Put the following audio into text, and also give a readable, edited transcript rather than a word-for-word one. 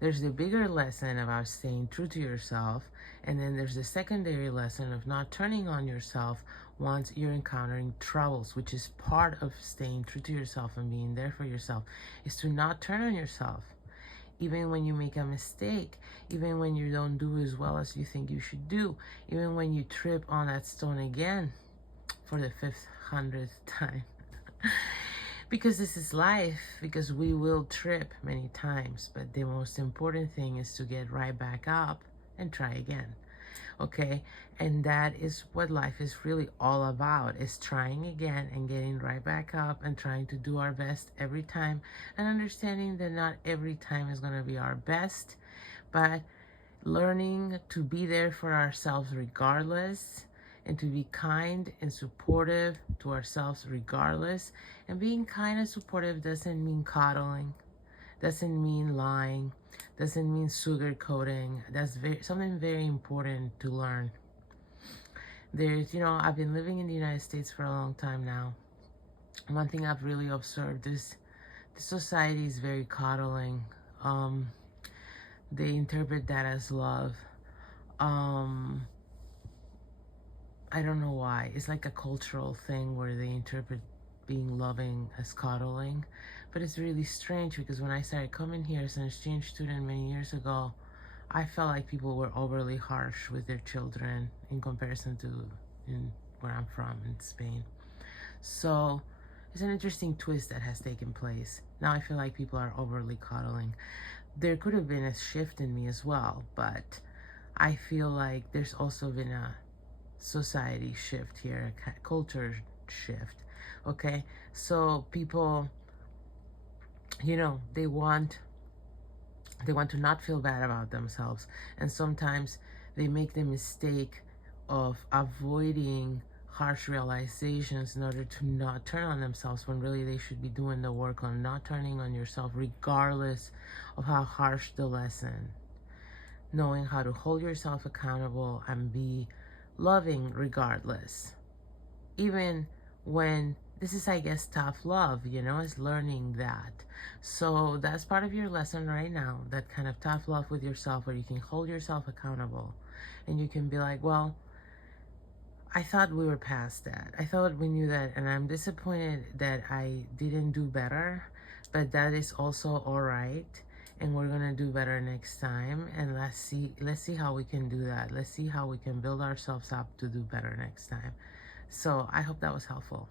There's the bigger lesson about staying true to yourself, and then there's the secondary lesson of not turning on yourself once you're encountering troubles, which is part of staying true to yourself and being there for yourself, is to not turn on yourself. Even when you make a mistake, even when you don't do as well as you think you should do, even when you trip on that stone again for the 500th time. Because this is life, because we will trip many times, but the most important thing is to get right back up and try again. Okay, and that is what life is really all about, is trying again and getting right back up and trying to do our best every time, and understanding that not every time is going to be our best, but learning to be there for ourselves regardless, and to be kind and supportive to ourselves regardless. And being kind and supportive doesn't mean coddling, doesn't mean lying, doesn't mean sugarcoating. That's something very important to learn. There's, I've been living in the United States for a long time now. One thing I've really observed is the society is very coddling. They interpret that as love. I don't know why. It's like a cultural thing where they interpret being loving as coddling. But it's really strange, because when I started coming here as an exchange student many years ago, I felt like people were overly harsh with their children in comparison to where I'm from, in Spain. So it's an interesting twist that has taken place. Now I feel like people are overly coddling. There could have been a shift in me as well, but I feel like there's also been a society shift here, a culture shift. Okay, so people, they want to not feel bad about themselves, and sometimes they make the mistake of avoiding harsh realizations in order to not turn on themselves, when really they should be doing the work on not turning on yourself, regardless of how harsh the lesson. Knowing how to hold yourself accountable and be loving regardless, even when this is, I guess, tough love, is learning that. So that's part of your lesson right now, that kind of tough love with yourself, where you can hold yourself accountable and you can be like, well, I thought we were past that. I thought we knew that, and I'm disappointed that I didn't do better, but that is also all right. And we're gonna do better next time, and let's see how we can do that. Let's see how we can build ourselves up to do better next time. So I hope that was helpful.